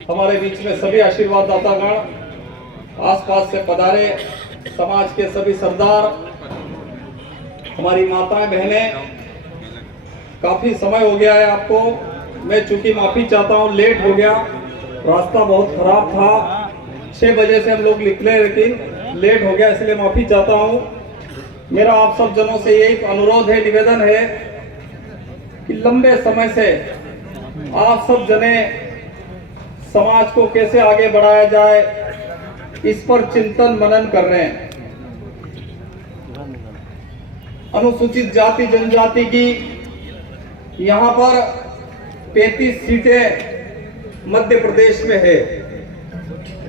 हमारे बीच में सभी आशीर्वाद दातागण, आसपास से पधारे समाज के सभी सरदार, हमारी माताएं बहनें, काफी समय हो गया है आपको। मैं चूंकि माफी चाहता हूं, लेट हो गया, रास्ता बहुत खराब था। 6 बजे से हम लोग निकले लेकिन लेट हो गया, इसलिए माफी चाहता हूं। मेरा आप सब जनों से यही अनुरोध है, निवेदन है कि लंबे समय से आप सब जने समाज को कैसे आगे बढ़ाया जाए, इस पर चिंतन मनन कर रहे हैं। अनुसूचित जाति जनजाति की यहाँ पर 35 सीटें मध्य प्रदेश में है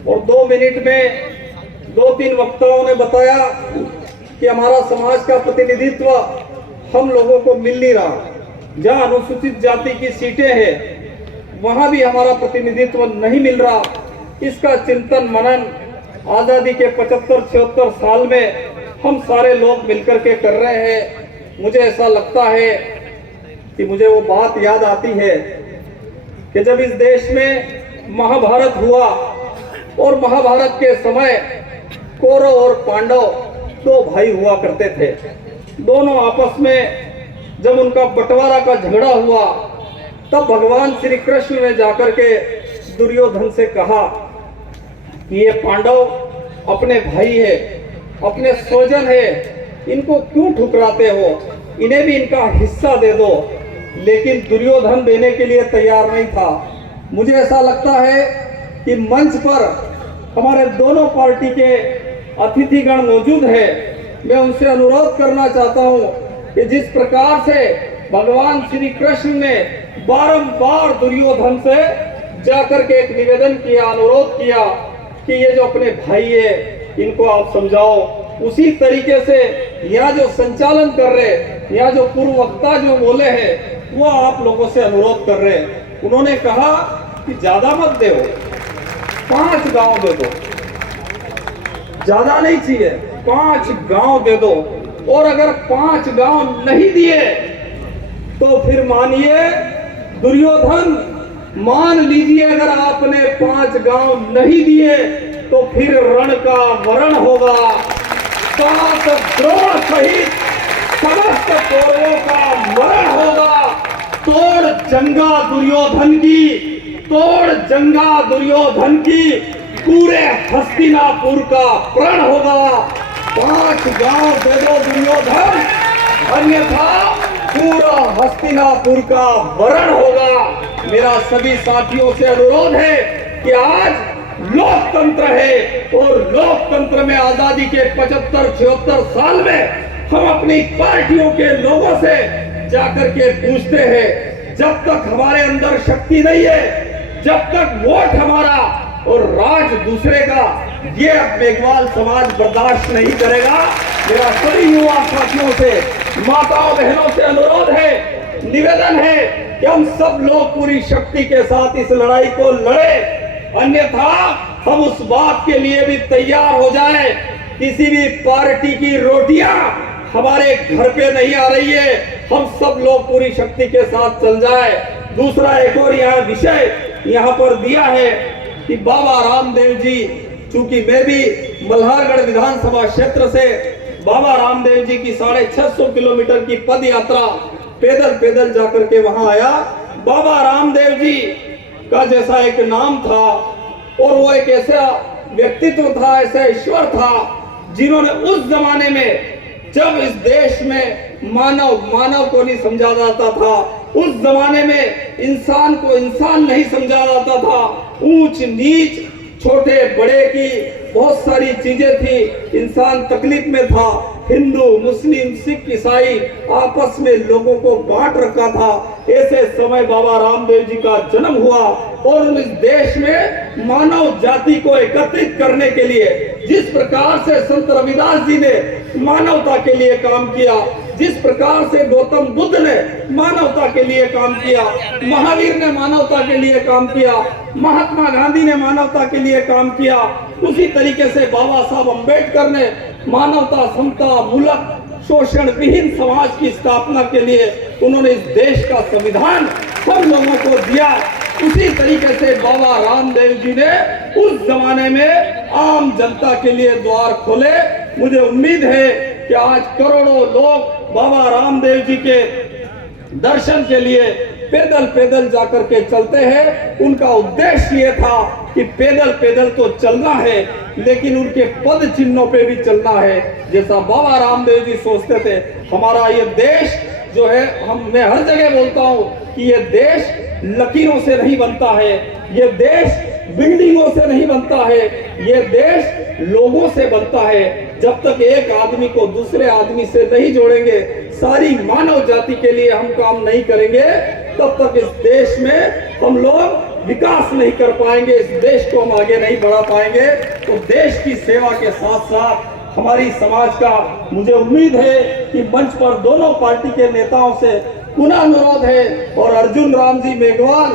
और 2 मिनट में 2-3 वक्ताओं ने बताया कि हमारा समाज का प्रतिनिधित्व हम लोगों को मिल नहीं रहा। जहाँ अनुसूचित जाति की सीटें हैं वहां भी हमारा प्रतिनिधित्व नहीं मिल रहा। इसका चिंतन मनन आजादी के 75-76 साल में हम सारे लोग मिलकर के कर रहे हैं। मुझे ऐसा लगता है कि मुझे वो बात याद आती है कि जब इस देश में महाभारत हुआ और महाभारत के समय कौरव और पांडव 2 भाई हुआ करते थे। दोनों आपस में जब उनका बंटवारा का झगड़ा हुआ तब भगवान श्री कृष्ण ने जाकर के दुर्योधन से कहा कि ये पांडव अपने भाई है, अपने स्वजन है, इनको क्यों ठुकराते हो, इन्हें भी इनका हिस्सा दे दो। लेकिन दुर्योधन देने के लिए तैयार नहीं था। मुझे ऐसा लगता है कि मंच पर हमारे दोनों पार्टी के अतिथिगण मौजूद है। मैं उनसे अनुरोध करना चाहता हूं कि जिस प्रकार से भगवान श्री कृष्ण ने बारंबार दुर्योधन से जाकर के एक निवेदन किया, अनुरोध किया कि ये जो अपने भाई है इनको आप समझाओ, उसी तरीके से यहाँ जो संचालन कर रहे, यहाँ जो पूर्व वक्ता जो बोले हैं वो आप लोगों से अनुरोध कर रहे हैं। उन्होंने कहा कि ज्यादा मत दो, 5 गांव दे दो, ज्यादा नहीं चाहिए, 5 गांव दे दो। और अगर 5 गांव नहीं दिए तो फिर मानिए दुर्योधन, मान लीजिए अगर आपने 5 गांव नहीं दिए तो फिर रण का वरण होगा। 7 द्रोण सहित समस्त कौरवों का मरण होगा। तोड़ जंगा दुर्योधन की, तोड़ जंगा दुर्योधन की, पूरे हस्तिनापुर का प्रण होगा। 5 गांव दे दो दुर्योधन, अन्यथा पूरा हस्तिनापुर का वरण होगा। मेरा सभी साथियों से अनुरोध है कि आज लोकतंत्र है और लोकतंत्र में आजादी के 75-76 साल में हम अपनी पार्टियों के लोगों से जाकर के पूछते हैं, जब तक हमारे अंदर शक्ति नहीं है, जब तक वोट हमारा और राज दूसरे का, ये अब मेघवाल समाज बर्दाश्त नहीं करेगा। मेरा सभी युवा साथियों से, माताओं बहनों से अनुरोध है, निवेदन है कि हम सब लोग पूरी शक्ति के साथ इस लड़ाई को लड़े, अन्यथा हम उस बात के लिए भी तैयार हो जाए किसी भी पार्टी की रोटियां हमारे घर पे नहीं आ रही है, हम सब लोग पूरी शक्ति के साथ चल जाए। दूसरा एक और यहाँ विषय यहाँ पर दिया है कि बाबा रामदेव जी, चूंकि मैं भी मल्हारगढ़ विधानसभा क्षेत्र से बाबा रामदेव जी की 650 किलोमीटर की पद यात्रा पैदल जाकर के वहां आया। बाबा रामदेव जी का जैसा एक नाम था और वो एक ऐसा व्यक्तित्व था, ऐसा ईश्वर था जिन्होंने उस जमाने में जब इस देश में मानव को नहीं समझा जाता था, उस जमाने में इंसान को इंसान नहीं समझा जाता था, ऊंच नीच छोटे बड़े की बहुत सारी चीजें थी, इंसान तकलीफ में था, हिंदू मुस्लिम सिख ईसाई आपस में लोगों को बांट रखा था। ऐसे समय बाबा रामदेव जी का जन्म हुआ और इस देश में मानव जाति को एकत्रित करने के लिए जिस प्रकार से संत रविदास जी ने मानवता के लिए काम किया, जिस प्रकार से गौतम बुद्ध ने मानवता के लिए काम किया, महावीर ने मानवता के लिए काम किया, महात्मा गांधी ने मानवता के लिए काम किया, उसी तरीके से बाबा साहब अम्बेडकर ने मानवता, समता, मूलक, शोषण विहीन समाज की स्थापना के लिए उन्होंने इस देश का संविधान हम लोगों को दिया। उसी तरीके से बाबा रामदेव जी ने उस जमाने में आम जनता के लिए द्वार खोले। मुझे उम्मीद है कि आज करोड़ों लोग बाबा रामदेव जी के दर्शन के लिए पैदल पैदल जाकर के चलते हैं। उनका उद्देश्य ये था कि पैदल पैदल तो चलना है, लेकिन उनके पद चिन्हों पे भी चलना है, जैसा बाबा रामदेव जी सोचते थे। हमारा ये देश जो है, मैं हर जगह बोलता हूँ कि ये देश लकीरों से नहीं बनता है, ये देश बिल्डिंगों से नहीं बनता है, ये देश लोगों से बनता है। जब तक एक आदमी को दूसरे आदमी से नहीं जोड़ेंगे, सारी मानव जाति के लिए हम काम नहीं करेंगे, तब तक इस देश में हम लोग विकास नहीं कर पाएंगे, इस देश को हम आगे नहीं बढ़ा पाएंगे। तो देश की सेवा के साथ साथ हमारी समाज का, मुझे उम्मीद है कि मंच पर दोनों पार्टी के नेताओं से पुनः अनुरोध है, और अर्जुन राम जी मेघवाल,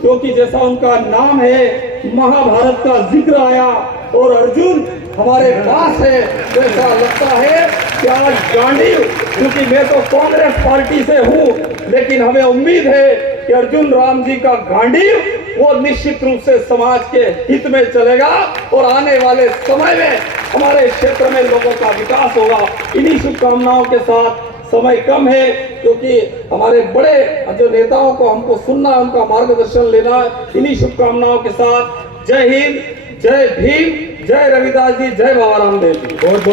क्योंकि जैसा उनका नाम है, महाभारत का जिक्र आया और अर्जुन हमारे पास है, तो ऐसा लगता है कि आज गांडीव, क्योंकि मैं तो कांग्रेस पार्टी से हूँ, लेकिन हमें उम्मीद है कि अर्जुन राम जी का गांडीव वो निश्चित रूप से समाज के हित में चलेगा और आने वाले समय में हमारे क्षेत्र में लोगों का विकास होगा। इन्हीं शुभकामनाओं के साथ, समय कम है क्योंकि हमारे बड़े जो नेताओं को हमको सुनना, उनका मार्गदर्शन लेना, इन्हीं शुभकामनाओं के साथ जय हिंद, जय भीम, जय रविदास जी, जय बाबा रामदेव जी। बहुत बहुत